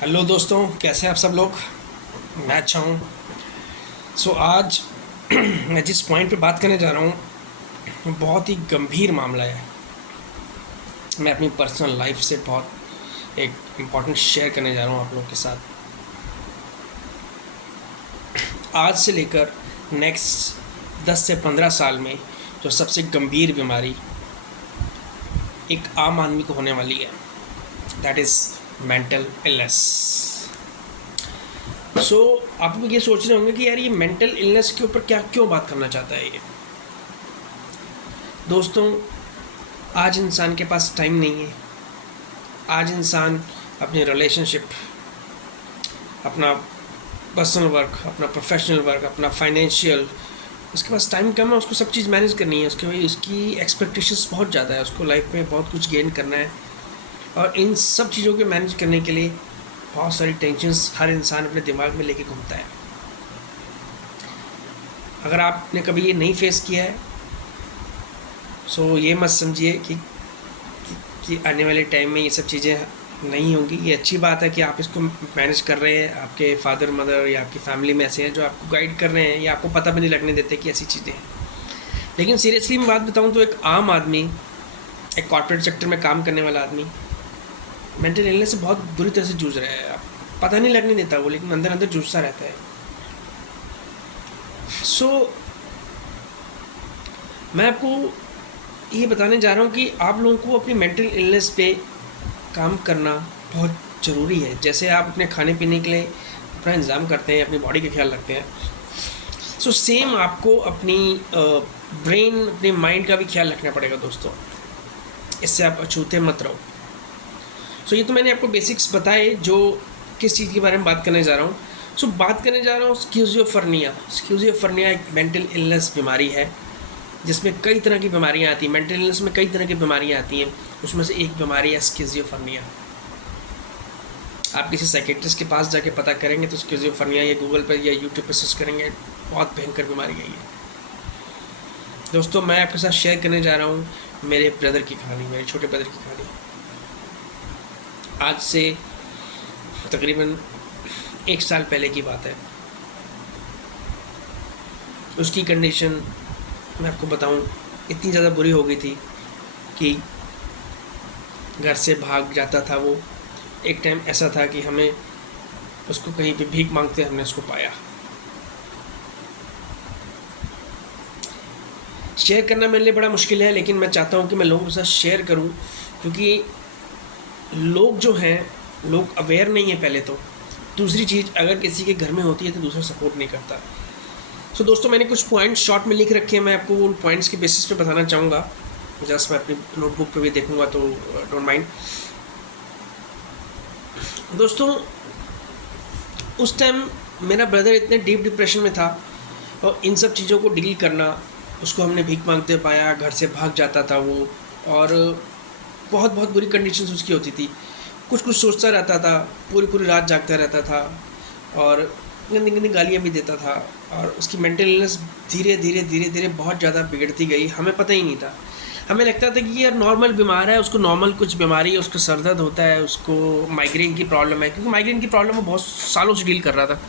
Hello दोस्तों, कैसे हैं आप सब लोग। मैं अच्छा हूँ। आज मैं जिस पॉइंट पे बात करने जा रहा हूँ वो बहुत ही गंभीर मामला है। मैं अपनी पर्सनल लाइफ से बहुत एक इम्पॉर्टेंट शेयर करने जा रहा हूँ आप लोगों के साथ। आज से लेकर नेक्स्ट 10 से 15 साल में जो सबसे गंभीर बीमारी एक आम आदमी को होने वाली है, दैट इज़ मेंटल इलनेस। आप लोग ये सोच रहे होंगे कि यार ये मेंटल इलनेस के ऊपर क्या क्यों बात करना चाहता है ये। दोस्तों, आज इंसान के पास टाइम नहीं है। आज इंसान अपने रिलेशनशिप, अपना पर्सनल वर्क, अपना प्रोफेशनल वर्क, अपना फाइनेंशियल, उसके पास टाइम कम है। उसको सब चीज़ मैनेज करनी है। उसकी एक्सपेक्टेशंस बहुत ज़्यादा है। उसको लाइफ में बहुत कुछ गेन करना है और इन सब चीज़ों को मैनेज करने के लिए बहुत सारी टेंशन्स हर इंसान अपने दिमाग में लेके घूमता है। अगर आपने कभी ये नहीं फेस किया है ये मत समझिए कि आने वाले टाइम में ये सब चीज़ें नहीं होंगी। ये अच्छी बात है कि आप इसको मैनेज कर रहे हैं। आपके फादर मदर या आपकी फैमिली में ऐसे हैं जो आपको गाइड कर रहे हैं या आपको पता भी नहीं लगने देते कि ऐसी चीज़ें हैं। लेकिन सीरियसली मैं बात बताऊँ तो एक आम आदमी, एक कॉर्पोरेट सेक्टर में काम करने वाला आदमी मेंटल इलनेस से बहुत बुरी तरह से जूझ रहा है। पता नहीं लगने देता वो, लेकिन अंदर अंदर जूझता रहता है। मैं आपको ये बताने जा रहा हूँ कि आप लोगों को अपनी मेंटल इलनेस पे काम करना बहुत ज़रूरी है। जैसे आप अपने खाने पीने के लिए अपना इंतज़ाम करते हैं, अपनी बॉडी का ख्याल रखते हैं, सेम आपको अपनी ब्रेन, अपने माइंड का भी ख्याल रखना पड़ेगा दोस्तों। इससे आप अछूते मत रहो। ये तो मैंने आपको बेसिक्स बताए जो किस चीज़ के बारे में बात करने जा रहा हूँ। बात करने जा रहा हूँ स्किज़ोफ्रेनिया। स्किज़ोफ्रेनिया एक मेंटल इलनेस बीमारी है जिसमें कई तरह की बीमारियाँ आती हैं। मेंटल इलनेस में कई तरह की बीमारियाँ आती हैं, उसमें से एक बीमारी है स्किज़ोफ्रेनिया। आप किसी साइकेट्रिस्ट के पास जाके पता करेंगे तो स्किज़ोफ्रेनिया या गूगल पर या यूट्यूब पर सर्च करेंगे, बहुत भयंकर बीमारी है ये। दोस्तों, मैं आपके साथ शेयर करने जा रहा हूँ मेरे ब्रदर की कहानी, मेरे छोटे ब्रदर की कहानी। आज से तकरीबन 1 साल पहले की बात है। उसकी कंडीशन मैं आपको बताऊं, इतनी ज़्यादा बुरी हो गई थी कि घर से भाग जाता था वो। एक टाइम ऐसा था कि हमें उसको कहीं पे भीख मांगते हमने उसको पाया। शेयर करना मेरे लिए बड़ा मुश्किल है, लेकिन मैं चाहता हूं कि मैं लोगों के साथ शेयर करूं, क्योंकि लोग जो हैं, लोग अवेयर नहीं है पहले तो। दूसरी चीज़, अगर किसी के घर में होती है तो दूसरा सपोर्ट नहीं करता। दोस्तों, मैंने कुछ पॉइंट्स शॉर्ट में लिख रखे हैं। मैं आपको उन पॉइंट्स के बेसिस पे बताना चाहूँगा। जस्ट मैं अपनी नोटबुक पे भी देखूँगा तो डोंट माइंड। दोस्तों, उस टाइम मेरा ब्रदर इतने डीप डिप्रेशन में था और इन सब चीज़ों को डील करना, उसको हमने भीख मांगते पाया, घर से भाग जाता था वो, और बहुत बहुत बुरी कंडीशंस उसकी होती थी। कुछ कुछ सोचता रहता था, पूरी पूरी रात जागता रहता था और गंदी गंदी गालियाँ भी देता था। और उसकी मेंटल इलनेस धीरे धीरे धीरे धीरे बहुत ज़्यादा बिगड़ती गई। हमें पता ही नहीं था। हमें लगता था कि यार नॉर्मल बीमार है, उसको नॉर्मल कुछ बीमारी है, उसको सर दर्द होता है, उसको माइग्रेन की प्रॉब्लम है, क्योंकि माइग्रेन की प्रॉब्लम वो बहुत सालों से डील कर रहा था।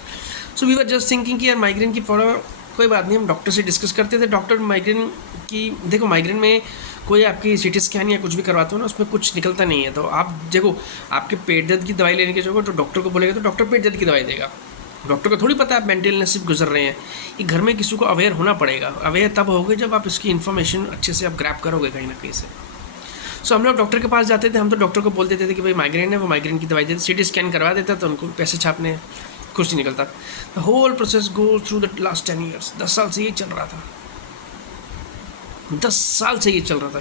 वी वर जस्ट थिंकिंग कि यार माइग्रेन की प्रॉब्लम, कोई बात नहीं। हम डॉक्टर से डिस्कस करते थे। डॉक्टर माइग्रेन की, देखो माइग्रेन में कोई आपकी सीटी स्कैन या कुछ भी करवाते हो ना, उसमें कुछ निकलता नहीं है। तो आप देखो, आपके पेट दर्द की दवाई लेने की जगह तो डॉक्टर को बोलेगा तो डॉक्टर पेट दर्द की दवाई देगा। डॉक्टर को थोड़ी पता है आप मेंटल इलनेस से गुजर रहे हैं। ये घर में किसी को अवेयर होना पड़ेगा। अवेयर तब होगे जब आप इसकी इन्फॉर्मेशन अच्छे से आप ग्रैब करोगे कहीं ना कहीं से। हम लोग डॉक्टर के पास जाते थे। हम तो डॉक्टर को बोल देते थे कि भाई माइग्रेन है, वो माइग्रेन की दवाई देते, सीटी स्कैन करवा देता तो उनको पैसे छापने, कुछ नहीं निकलता। The whole process go through the last 10 years. 10 साल से ये चल रहा था। 10 साल से ये चल रहा था।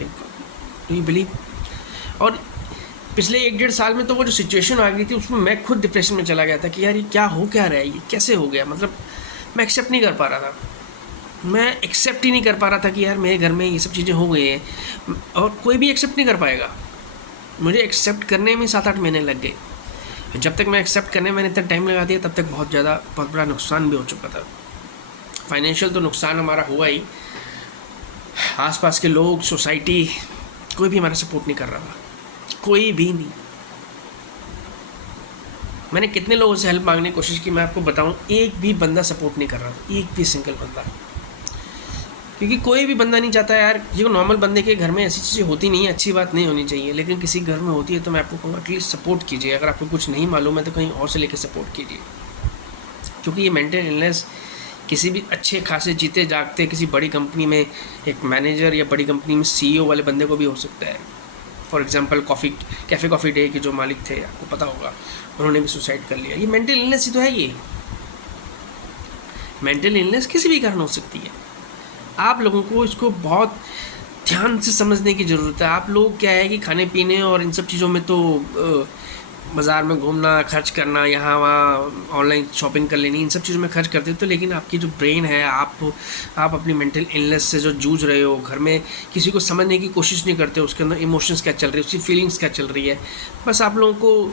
Do you believe? और पिछले 1-1.5 साल में तो वो जो सिचुएशन आ गई थी उसमें मैं खुद डिप्रेशन में चला गया था कि यार ये क्या हो क्या रहा है, ये कैसे हो गया। मतलब मैं एक्सेप्ट नहीं कर पा रहा था। मैं एक्सेप्ट ही नहीं कर पा रहा था कि यार मेरे घर में ये सब चीज़ें हो गई हैं, और कोई भी एक्सेप्ट नहीं कर पाएगा। मुझे एक्सेप्ट करने में 7-8 महीने लग गए। जब तक मैं एक्सेप्ट करने में मैंने इतना टाइम लगा दिया, तब तक बहुत बड़ा नुकसान भी हो चुका था। फाइनेंशियल तो नुकसान हमारा हुआ ही, आसपास के लोग, सोसाइटी, कोई भी हमारा सपोर्ट नहीं कर रहा था, कोई भी नहीं। मैंने कितने लोगों से हेल्प मांगने की कोशिश की, मैं आपको बताऊं, एक भी बंदा सपोर्ट नहीं कर रहा था, एक भी सिंगल बंदा। क्योंकि कोई भी बंदा नहीं चाहता यार, जो नॉर्मल बंदे के घर में ऐसी चीज़ें होती नहीं है, अच्छी बात नहीं होनी चाहिए, लेकिन किसी घर में होती है तो मैं आपको कहूँगा एटलीस्ट सपोर्ट कीजिए। अगर आपको कुछ नहीं मालूम है तो कहीं और से लेकर सपोर्ट कीजिए, क्योंकि ये मेंटल इलनेस किसी भी अच्छे खासे जीते जागते किसी बड़ी कंपनी में एक मैनेजर या बड़ी कंपनी में CEO वाले बंदे को भी हो सकता है। For example cafe coffee day के जो मालिक थे, आपको पता होगा, उन्होंने भी सुसाइड कर लिया। ये मेंटल इलनेस ही तो है। ये मेंटल इलनेस किसी भी कारण हो सकती है। आप लोगों को इसको बहुत ध्यान से समझने की ज़रूरत है। आप लोग क्या है कि खाने पीने और इन सब चीज़ों में तो बाज़ार में घूमना, खर्च करना, यहाँ वहाँ ऑनलाइन शॉपिंग कर लेनी, इन सब चीज़ों में खर्च करते हो, तो लेकिन आपकी जो ब्रेन है, आप अपनी मेंटल इलनेस से जो जूझ रहे हो, घर में किसी को समझने की कोशिश नहीं करते हो, उसके अंदर इमोशंस क्या चल रही है, उसकी फीलिंग्स क्या चल रही है। बस आप लोगों को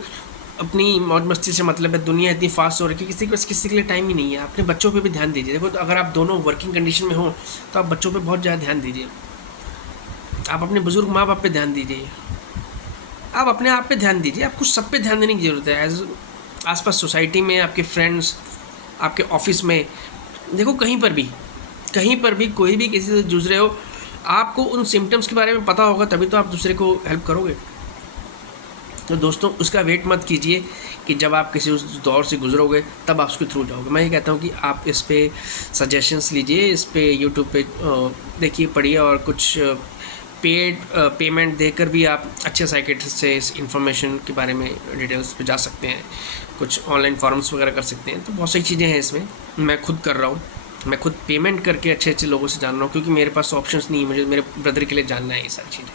अपनी मौज मस्ती से मतलब है। दुनिया इतनी फास्ट हो रही है कि किसी के लिए टाइम ही नहीं है। अपने बच्चों पे भी ध्यान दीजिए। देखो, तो अगर आप दोनों वर्किंग कंडीशन में हो तो आप बच्चों पे बहुत ज़्यादा ध्यान दीजिए। आप अपने बुजुर्ग माँ बाप पे ध्यान दीजिए, आप अपने आप पे ध्यान दीजिए। आपको सब पे ध्यान देने की ज़रूरत है। एज आसपास सोसाइटी में, आपके फ्रेंड्स, आपके ऑफिस में, देखो कहीं पर भी कोई भी किसी से जूझ रहे हो, आपको उन सिम्टम्स के बारे में पता होगा, तभी तो आप दूसरे को हेल्प करोगे। तो दोस्तों, उसका वेट मत कीजिए कि जब आप किसी उस दौर से गुजरोगे तब आप उसके थ्रू जाओगे। मैं ये कहता हूँ कि आप इस पे सजेशंस लीजिए, इस पे यूट्यूब पे देखिए, पढ़िए, और कुछ पेमेंट देकर भी आप अच्छे साइकियाट्रिस्ट से इस इन्फॉर्मेशन के बारे में डिटेल्स पे जा सकते हैं। कुछ ऑनलाइन फॉर्म्स वगैरह कर सकते हैं। तो बहुत सारी चीज़ें हैं इसमें, मैं खुद कर रहा हूँ। मैं खुद पेमेंट करके अच्छे लोगों से जान रहा हूँ, क्योंकि मेरे पास ऑप्शंस नहीं है, मुझे मेरे ब्रदर के लिए जानना है ये सारी चीज़ें।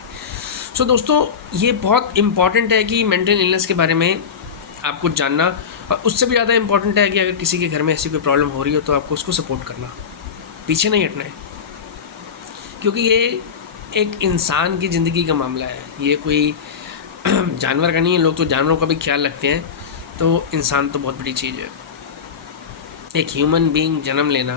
सो दोस्तों, ये बहुत इंपॉर्टेंट है कि मेंटल इलनेस के बारे में आपको जानना, और उससे भी ज़्यादा इंपॉर्टेंट है कि अगर किसी के घर में ऐसी कोई प्रॉब्लम हो रही हो तो आपको उसको सपोर्ट करना, पीछे नहीं हटना है। क्योंकि ये एक इंसान की ज़िंदगी का मामला है, ये कोई जानवर का नहीं है। लोग तो जानवरों का भी ख्याल रखते हैं, तो इंसान तो बहुत बड़ी चीज़ है। एक ह्यूमन बीइंग जन्म लेना,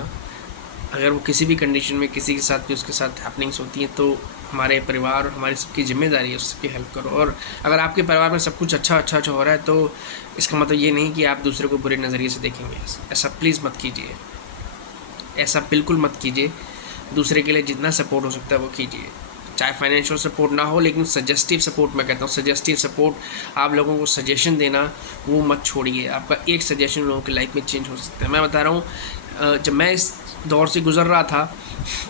अगर वो किसी भी कंडीशन में किसी के साथ भी उसके साथ हैपनिंग्स होती हैं, तो हमारे परिवार और हमारी सबकी जिम्मेदारी है उसकी हेल्प करो। और अगर आपके परिवार में सब कुछ अच्छा हो रहा है, तो इसका मतलब ये नहीं कि आप दूसरे को बुरे नज़रिए से देखेंगे। ऐसा प्लीज़ मत कीजिए, ऐसा बिल्कुल मत कीजिए। दूसरे के लिए जितना सपोर्ट हो सकता है वो कीजिए, चाहे फाइनेंशियल सपोर्ट ना हो, लेकिन सजेस्टिव सपोर्ट, मैं कहता हूँ सजेस्टिव सपोर्ट, आप लोगों को सजेशन देना, वो मत छोड़िए। आपका एक सजेशन लोगों की लाइफ में चेंज हो सकता है। मैं बता रहा हूँ, जब मैं इस दौर से गुजर रहा था,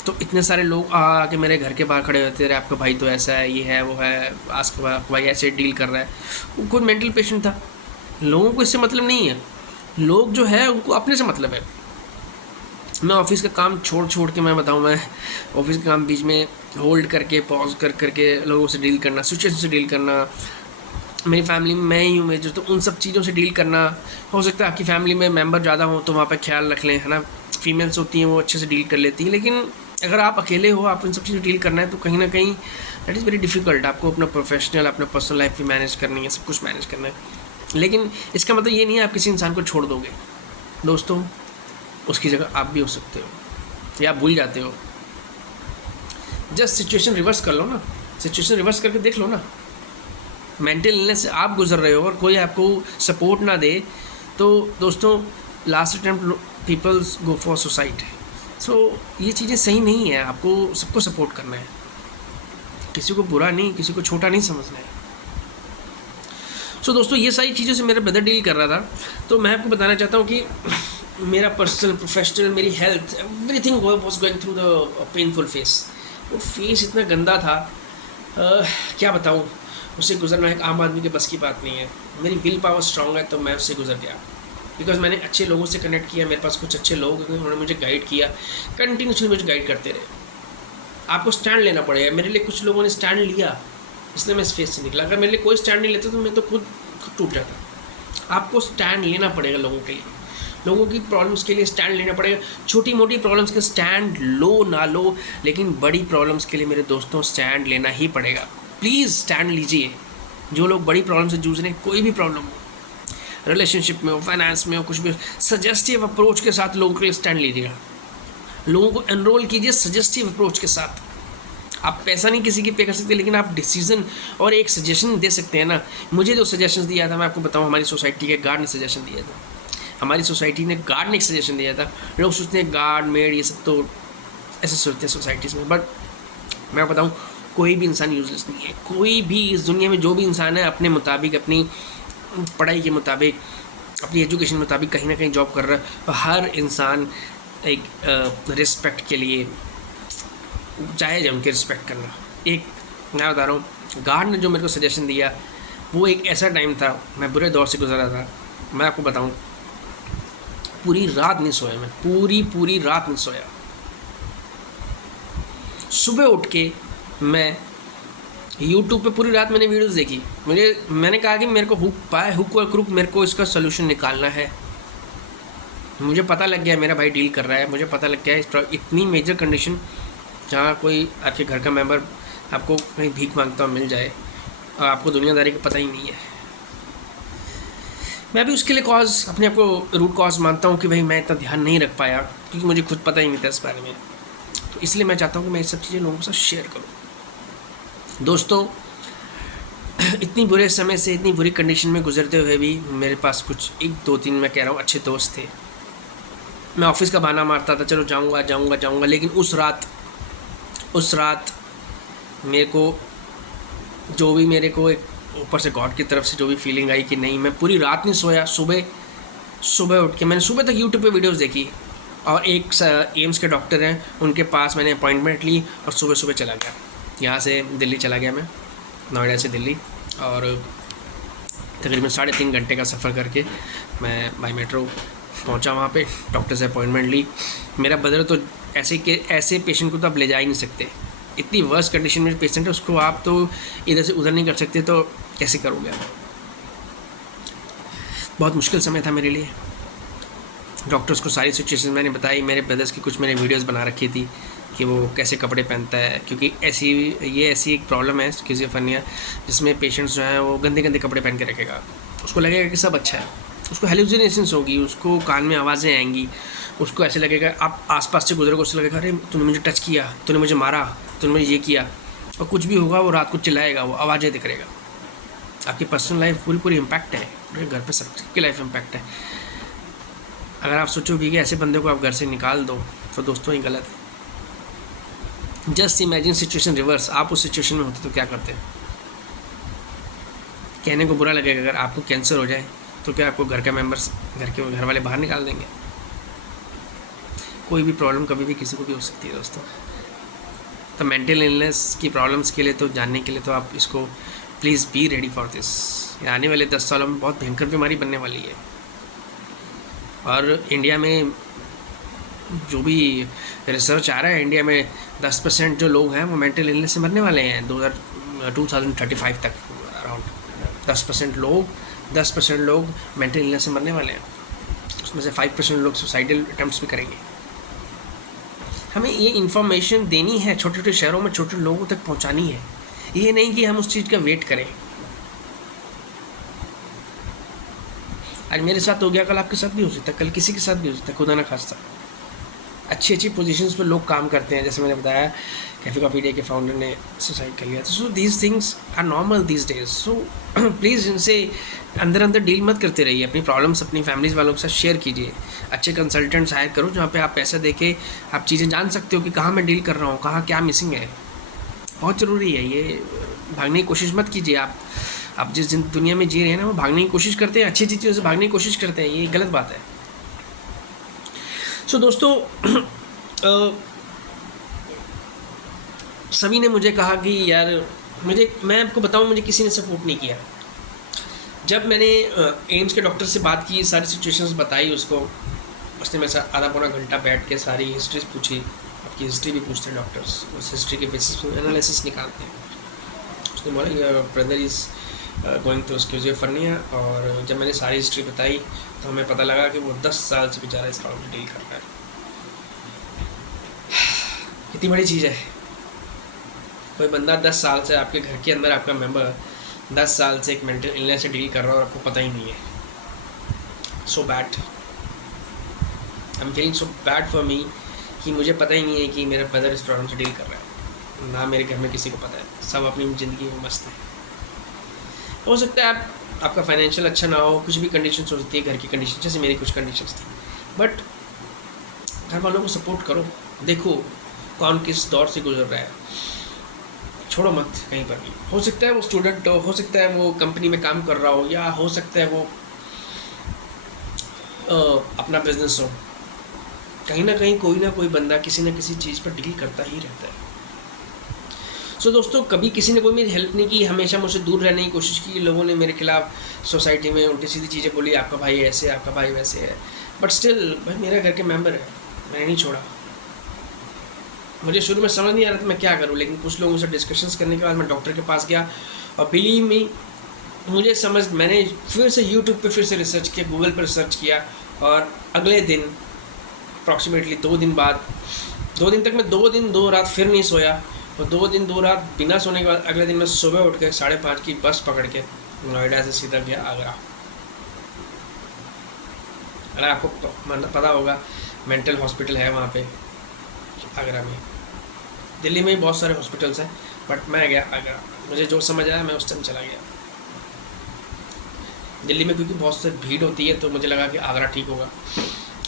तो इतने सारे लोग आके मेरे घर के बाहर खड़े होते रहे, आपका भाई तो ऐसा है, ये है, वो है, आपका भाई ऐसे डील कर रहा है। वो कोई मेंटल पेशेंट था। लोगों को इससे मतलब नहीं है, लोग जो है उनको अपने से मतलब है। मैं ऑफिस का काम छोड़ के, मैं बताऊँ, मैं ऑफिस का काम बीच में होल्ड करके, पॉज करके लोगों से डील करना, सिचुएशन से डील करना। मेरी फैमिली में मैं ही हूँ मेजर, तो उन सब चीज़ों से डील करना। हो सकता है आपकी फैमिली में मेंबर ज़्यादा हो तो वहाँ पे ख्याल रख लें, है ना। फीमेल्स होती हैं वो अच्छे से डील कर लेती हैं, लेकिन अगर आप अकेले हो, आप इन सब चीज़ों डील करना है, तो कहीं ना कहीं दैट इज़ वेरी डिफ़िकल्ट। आपको अपना प्रोफेशनल, अपना पर्सनल लाइफ भी मैनेज करनी है, सब कुछ मैनेज करना है। लेकिन इसका मतलब ये नहीं है आप किसी इंसान को छोड़ दोगे। दोस्तों, उसकी जगह आप भी हो सकते हो, या आप भूल जाते हो। जस्ट सिचुएशन रिवर्स कर लो ना, सिचुएशन रिवर्स करके देख लो ना। मेंटल इलनेस से आप गुजर रहे हो और कोई आपको सपोर्ट ना दे, तो दोस्तों, last attempt peoples go for suicide. So ये चीज़ें सही नहीं है। आपको सबको सपोर्ट करना है, किसी को बुरा नहीं, किसी को छोटा नहीं समझना है। सो दोस्तों, ये सारी चीज़ों से मेरा ब्रदर डील कर रहा था। तो मैं आपको बताना चाहता हूँ कि मेरा पर्सनल, प्रोफेशनल, मेरी health, everything was going through the painful face. वो फेस इतना गंदा था, क्या बताऊँ। उससे गुजरना एक आम आदमी के बस की बात नहीं है। मेरी विल पावर स्ट्रांग है, तो मैं उससे गुजर गया। बिकॉज मैंने अच्छे लोगों से कनेक्ट किया, मेरे पास कुछ अच्छे लोग हैं, उन्होंने मुझे गाइड किया, कंटिन्यूसली मुझे गाइड करते रहे। आपको स्टैंड लेना पड़ेगा। मेरे लिए कुछ लोगों ने स्टैंड लिया, इसलिए मैं इस फेस से निकला। अगर मेरे लिए कोई स्टैंड नहीं लेता तो मैं तो खुद टूट जाता। आपको स्टैंड लेना पड़ेगा लोगों के लिए, लोगों की प्रॉब्लम्स के लिए स्टैंड लेना पड़ेगा। छोटी मोटी प्रॉब्लम्स के स्टैंड लो ना लो, लेकिन बड़ी प्रॉब्लम्स के लिए मेरे दोस्तों स्टैंड लेना ही पड़ेगा। प्लीज़ स्टैंड लीजिए। जो लोग बड़ी प्रॉब्लम से जूझ रहे हैं, कोई भी प्रॉब्लम हो, रिलेशनशिप में हो, फाइनेंस में हो, कुछ भी, सजेस्टिव अप्रोच के साथ लोगों के लिए स्टैंड लीजिएगा। लोगों को एनरोल कीजिए सजेस्टिव अप्रोच के साथ। आप पैसा नहीं किसी की पे कर सकते, लेकिन आप डिसीजन और एक सजेशन दे सकते हैं ना। मुझे जो सजेशन दिया था, मैं आपको बताऊँ, हमारी सोसाइटी के गार्ड ने सजेशन दिया था। हमारी सोसाइटी ने गार्ड ने एक सजेशन दिया था। लोग सोचते हैं गार्ड मेड ये सब तो ऐसे सोचते हैं सोसाइटीज़ में, बट मैं बताऊँ कोई भी इंसान यूजलेस नहीं है। कोई भी इस दुनिया में जो भी इंसान है अपने मुताबिक, अपनी पढ़ाई के मुताबिक, अपनी एजुकेशन के मुताबिक कहीं ना कहीं जॉब कर रहा है। तो हर इंसान एक रिस्पेक्ट के लिए जायज़ है उनके रिस्पेक्ट करना। एक मैं बता रहा हूँ, गार्ड ने जो मेरे को सजेशन दिया वो एक ऐसा टाइम था, मैं बुरे दौर से गुजरा था। मैं आपको बताऊँ, पूरी रात नहीं सोया मैं, पूरी रात नहीं सोया। सुबह उठ के मैं यूट्यूब पे पूरी रात मैंने वीडियोस देखी। मैंने कहा कि मेरे को हुक और क्रुक, मेरे को इसका सोल्यूशन निकालना है। मुझे पता लग गया मेरा भाई डील कर रहा है, मुझे पता लग गया इतनी मेजर कंडीशन जहाँ कोई आपके घर का मेंबर आपको कहीं भीख मांगता हुआ मिल जाए और आपको दुनियादारी का पता ही नहीं है। मैं भी उसके लिए अपने आप को रूट कॉज मानता हूँ कि भाई मैं इतना ध्यान नहीं रख पाया क्योंकि मुझे खुद पता ही नहीं था इस बारे में। तो इसलिए मैं चाहता हूँ कि मैं ये सब चीज़ें लोगों के साथ शेयर करूँ। दोस्तों, इतनी बुरे समय से, इतनी बुरी कंडीशन में गुजरते हुए भी मेरे पास कुछ 1-2-3 मैं कह रहा हूँ अच्छे दोस्त थे। मैं ऑफिस का बहाना मारता था, चलो जाऊँगा, लेकिन उस रात मेरे को जो भी मेरे को एक ऊपर से गॉड की तरफ से जो भी फीलिंग आई कि नहीं, मैं पूरी रात नहीं सोया। सुबह उठ के मैंने सुबह तक यूट्यूब पे वीडियोस देखी और एक एम्स के डॉक्टर हैं उनके पास मैंने अपॉइंटमेंट ली और सुबह चला गया। यहाँ से दिल्ली चला गया मैं, नोएडा से दिल्ली, और तकरीबन 3.5 घंटे का सफ़र करके मैं बाई मेट्रो पहुँचा वहाँ पे। डॉक्टर से अपॉइंटमेंट ली। मेरा ब्रदर तो ऐसे पेशेंट को तो आप ले जा ही नहीं सकते। इतनी वर्स्ट कंडीशन में पेशेंट है, उसको आप तो इधर से उधर नहीं कर सकते, तो कैसे करोगे आप। बहुत मुश्किल समय था मेरे लिए। डॉक्टर्स को सारी सिचुएशन मैंने बताई। मेरे ब्रदर्स की कुछ मैंने वीडियोस बना रखी थी कि वो कैसे कपड़े पहनता है, क्योंकि ऐसी एक प्रॉब्लम है स्किज़ोफ्रेनिया जिसमें पेशेंट्स जो हैं वो गंदे कपड़े पहन के रखेगा। उसको लगेगा कि सब अच्छा है, उसको हेलुसिनेशंस होगी, उसको कान में आवाज़ें आएंगी, उसको ऐसे लगेगा, आप आसपास से गुजरोगे उससे लगेगा अरे तूने मुझे टच किया, तूने मुझे मारा, तूने मुझे ये किया। और कुछ भी होगा वो रात को चिल्लाएगा, वो आवाज़ें दिखेगा। आपकी पर्सनल लाइफ पूरी इम्पैक्ट है, पूरे घर पे सबकी लाइफ इम्पैक्ट है। अगर आप सोचोगे कि ऐसे बंदे को आप घर से निकाल दो तो दोस्तों ये गलत है। जस्ट इमेजिन सिचुएशन रिवर्स, आप उस सिचुएशन में होते तो क्या करते। कहने को बुरा लगेगा, अगर आपको कैंसर हो जाए तो क्या आपको घर के घर वाले बाहर निकाल देंगे। कोई भी प्रॉब्लम कभी भी किसी को भी हो सकती है दोस्तों। तो मेंटल इलनेस की प्रॉब्लम्स के लिए तो जानने के लिए तो आप इसको please be ready for this. आने वाले 10 सालों में बहुत भयंकर बीमारी बनने वाली है। और इंडिया में जो भी रिसर्च आ रहा है, इंडिया में 10% जो लोग हैं वो मेंटल इलनेस से मरने वाले हैं 2035 तक। अराउंड 10% लोग मेंटल इलनेस से मरने वाले हैं। उसमें से 5% लोग सुसाइडल अटेम्प्ट्स भी करेंगे। हमें ये इन्फॉर्मेशन देनी है, छोटे छोटे शहरों में छोटे लोगों तक पहुंचानी है। ये नहीं कि हम उस चीज़ का वेट करें। आज मेरे साथ हो गया, कल आपके साथ भी हो सकता है, कल किसी के साथ भी हो सकता है, खुदा ना खास्ता। अच्छी पोजीशंस पर लोग काम करते हैं, जैसे मैंने बताया कैफे कॉफी डे के फाउंडर ने सुसाइड कर लिया। So these things are normal these days. So please इनसे अंदर डील मत करते रहिए। अपनी प्रॉब्लम्स अपनी फैमिलीज़ वालों के साथ शेयर कीजिए। अच्छे कंसल्टेंट्स हायर करो जहाँ पे आप पैसा दे के आप चीज़ें जान सकते हो कि कहाँ मैं डील कर रहा हूँ, कहाँ क्या मिसिंग है। बहुत ज़रूरी है। ये भागने की कोशिश मत कीजिए। आप जिस दुनिया में जी रहे हैं ना, वो भागने की कोशिश करते हैं, अच्छी चीज़ों से भागने की कोशिश करते हैं, ये गलत बात है। सो दोस्तों, सभी ने मुझे कहा कि यार मैं आपको बताऊं, मुझे किसी ने सपोर्ट नहीं किया। जब मैंने एम्स के डॉक्टर से बात की, सारी सिचुएशंस बताई उसको, उसने मेरे साथ आधा पौना घंटा बैठ के सारी हिस्ट्री पूछी। आपकी हिस्ट्री भी पूछते हैं डॉक्टर्स, उस हिस्ट्री के बेसिस पर एनालिसिस निकालते हैं। उसने बोला your brother is going through schizophrenia. और जब मैंने सारी हिस्ट्री बताई तो हमें पता लगा कि वो 10 साल से बेचारा इस प्रॉब्लम डील कर रहा है। इतनी बड़ी चीज़ है। कोई बंदा 10 साल से आपके घर के अंदर, आपका मेंबर 10 साल से एक मेंटल इलनेस से डील कर रहा है और आपको पता ही नहीं है। So bad, I am feeling so bad for me कि मुझे पता ही नहीं है कि मेरा ब्रदर इस प्रॉब्लम से डील कर रहा है। ना मेरे घर में किसी को पता है, सब अपनी ज़िंदगी में मस्त है। हो सकता है आपका फाइनेंशियल अच्छा ना हो, कुछ भी कंडीशंस हो सकती है घर की कंडीशन, जैसे मेरी कुछ कंडीशंस थी, बट घर वालों को सपोर्ट करो। देखो कौन किस दौर से गुजर रहा है, छोड़ो मत कहीं पर भी। हो सकता है वो स्टूडेंट हो सकता है वो कंपनी में काम कर रहा हो, या हो सकता है वो अपना बिजनेस हो। कहीं ना कहीं कोई ना कोई बंदा किसी न किसी चीज़ पर डील करता ही रहता है। सो दोस्तों, कभी किसी ने कोई मेरी हेल्प नहीं की, हमेशा मुझसे दूर रहने की कोशिश की। लोगों ने मेरे खिलाफ सोसाइटी में उल्टी सीधी चीज़ें बोली, आपका भाई ऐसे है, आपका भाई वैसे है, बट स्टिल भाई मेरा घर के मेंबर है, मैंने नहीं छोड़ा। मुझे शुरू में समझ नहीं आ रहा था मैं क्या करूँ, लेकिन कुछ लोगों से डिस्कशंस करने के बाद मैं डॉक्टर के पास गया, और बिलीव मी मुझे समझ, मैंने फिर से यूट्यूब पे फिर से रिसर्च किया, गूगल पर रिसर्च किया, और अगले दिन अप्रॉक्सीमेटली 2 दिन बाद, 2 दिन तक मैं 2 दिन 2 रात फिर नहीं सोया, और 2 दिन 2 रात बिना सोने के बाद अगले दिन मैं सुबह उठ के 5:30 की बस पकड़ के नोएडा से सीधा गया आगरा। अरे आपको पता होगा मेंटल हॉस्पिटल है वहाँ पे आगरा में। दिल्ली में भी बहुत सारे हॉस्पिटल्स हैं, बट मैं गया आगरा। मुझे जो समझ आया मैं उस टाइम चला गया। दिल्ली में क्योंकि बहुत से भीड़ होती है, तो मुझे लगा कि आगरा ठीक होगा।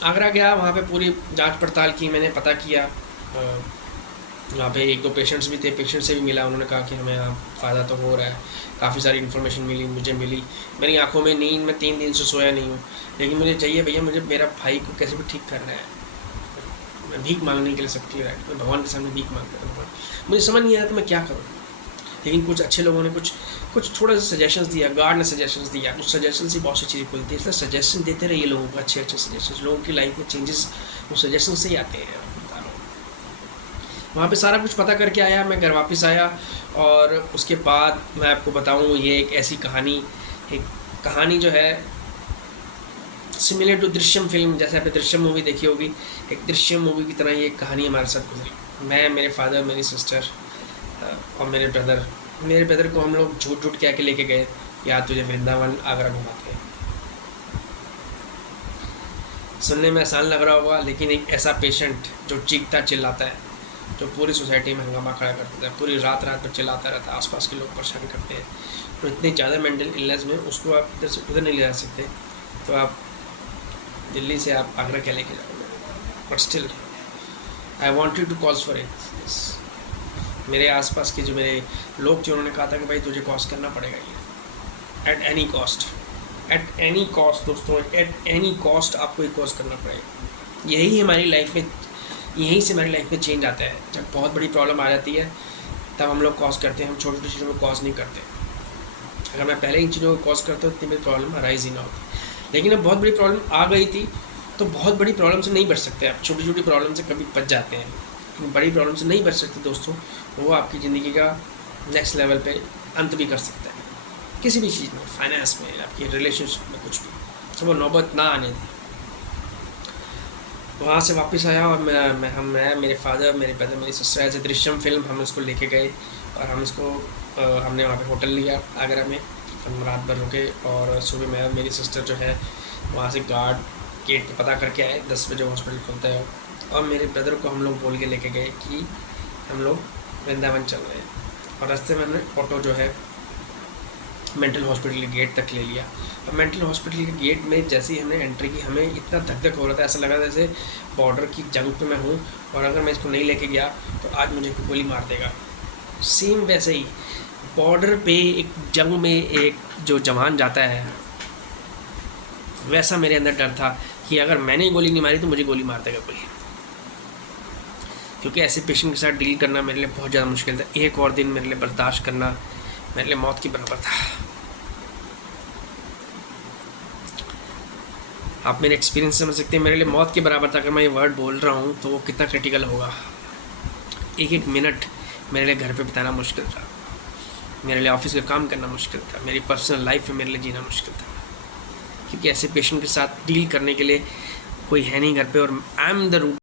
आगरा गया, वहाँ पे पूरी जांच पड़ताल की, मैंने पता किया। वहाँ पे 1-2 पेशेंट्स भी थे, पेशेंट से भी मिला, उन्होंने कहा कि हमें यहाँ फ़ायदा तो हो रहा है, काफ़ी सारी इन्फॉर्मेशन मिली, मुझे मिली। मेरी आंखों में नींद, मैं 3 दिन से सोया नहीं हूँ, लेकिन मुझे चाहिए भैया, मुझे मेरा भाई को कैसे भी ठीक करना है। मैं भीख मांगने के लिए सबकी राइट, मैं भगवान के सामने भीख मांगता हूँ। मुझे समझ नहीं आया तो मैं क्या करूँ, लेकिन कुछ अच्छे लोगों ने कुछ थोड़ा सा सजेशंस दिया, गार्ड ने सजेशंस दिया। उस सजेशन से बहुत सी चीज़ें खुलती है, इसलिए सजेशन देते रहिए लोगों को, अच्छे अच्छे सजेशन। लोगों की लाइफ में चेंजेस वो सजेशन से ही आते हैं। वहाँ पे सारा कुछ पता करके आया, मैं घर वापस आया, और उसके बाद मैं आपको बताऊँ, ये एक ऐसी कहानी जो है सिमिलर टू दृश्यम फिल्म, जैसे आपने दृश्यम मूवी देखी होगी, एक दृश्यम मूवी की तरह ये कहानी हमारे साथ गुजरी। मैं, मेरे फादर, मेरी सिस्टर और मेरे ब्रदर को हम लोग झूठ के आके लेके गए, या तुझे वृंदावन आगरा घुमाते हैं। सुनने में आसान लग रहा होगा, लेकिन एक ऐसा पेशेंट जो चीखता चिल्लाता है, जो पूरी सोसाइटी में हंगामा खड़ा कर देता है, पूरी रात भर चिल्लाता रहता है, आसपास के लोग परेशान करते हैं, तो इतनी ज़्यादा मेंटल इलनेस में उसको आप इधर से उधर नहीं ले जा सकते, तो आप दिल्ली से आप आगरा क्या लेके जाओगे। But still I want you to cause for it. मेरे आसपास के जो मेरे लोग थे, उन्होंने कहा था कि भाई तुझे कॉज करना पड़ेगा ये, एट एनी कॉस्ट दोस्तों, एट एनी कॉस्ट आपको ये कॉज करना पड़ेगा। यही हमारी लाइफ में, यहीं से हमारी लाइफ में चेंज आता है। जब बहुत बड़ी प्रॉब्लम आ जाती है तब हम लोग कॉज करते हैं, हम छोटी छोटी चीज़ों में कॉज नहीं करते। अगर मैं पहले इन चीज़ों को कॉज करता इतनी बड़ी प्रॉब्लम अराइज ही ना होती। लेकिन अब बहुत बड़ी प्रॉब्लम आ गई थी, तो बहुत बड़ी प्रॉब्लम से नहीं बच सकते आप, छोटी छोटी प्रॉब्लम से कभी बच जाते हैं। बड़ी प्रॉब्लम से नहीं बच सकते दोस्तों, वो आपकी ज़िंदगी का नेक्स्ट लेवल पे अंत भी कर सकता है, किसी भी चीज़ में, फाइनेंस में, आपकी रिलेशनशिप में, कुछ भी। तो वो नौबत ना आने दी। वहाँ से वापस आया, और मैं मेरे फादर, मेरे ब्रदर, मेरी sister, as a Drishyam film हम इसको लेके गए, और हम इसको हमने वहाँ पे होटल लिया आगरा में। हम रात भर रुके, और सुबह मैं मेरी सिस्टर जो है वहाँ से गार्ड गेट पे पता करके आए, 10 बजे हॉस्पिटल खुलता है, और मेरे ब्रदर को हम लोग बोल के लेके गए कि हम लोग वृंदावन चल रहे हैं। और रास्ते में हमने ऑटो जो है मेंटल हॉस्पिटल के गेट तक ले लिया। और मेंटल हॉस्पिटल के गेट में जैसे ही हमने एंट्री की, हमें इतना धक धक हो रहा था, ऐसा लगा जैसे बॉर्डर की जंग पे मैं हूँ, और अगर मैं इसको नहीं लेके गया तो आज मुझे गोली मार देगा। सेम वैसे ही बॉर्डर पे एक जंग में एक जो जवान जाता है, वैसा मेरे अंदर डर था कि अगर मैंने गोली नहीं मारी तो मुझे गोली मार देगा कोई। क्योंकि ऐसे पेशेंट के साथ डील करना मेरे लिए बहुत ज़्यादा मुश्किल था। एक और दिन मेरे लिए बर्दाश्त करना मेरे लिए मौत के बराबर था। आप मेरे एक्सपीरियंस समझ सकते हैं, मेरे लिए मौत के बराबर था। अगर मैं ये वर्ड बोल रहा हूँ तो वो कितना क्रिटिकल होगा। एक एक मिनट मेरे लिए घर पे बिताना मुश्किल था, मेरे लिए ऑफिस का काम करना मुश्किल था, मेरी पर्सनल लाइफ में मेरे लिए जीना मुश्किल था, क्योंकि ऐसे पेशेंट के साथ डील करने के लिए कोई है नहीं घर पे, और आई एम द रूट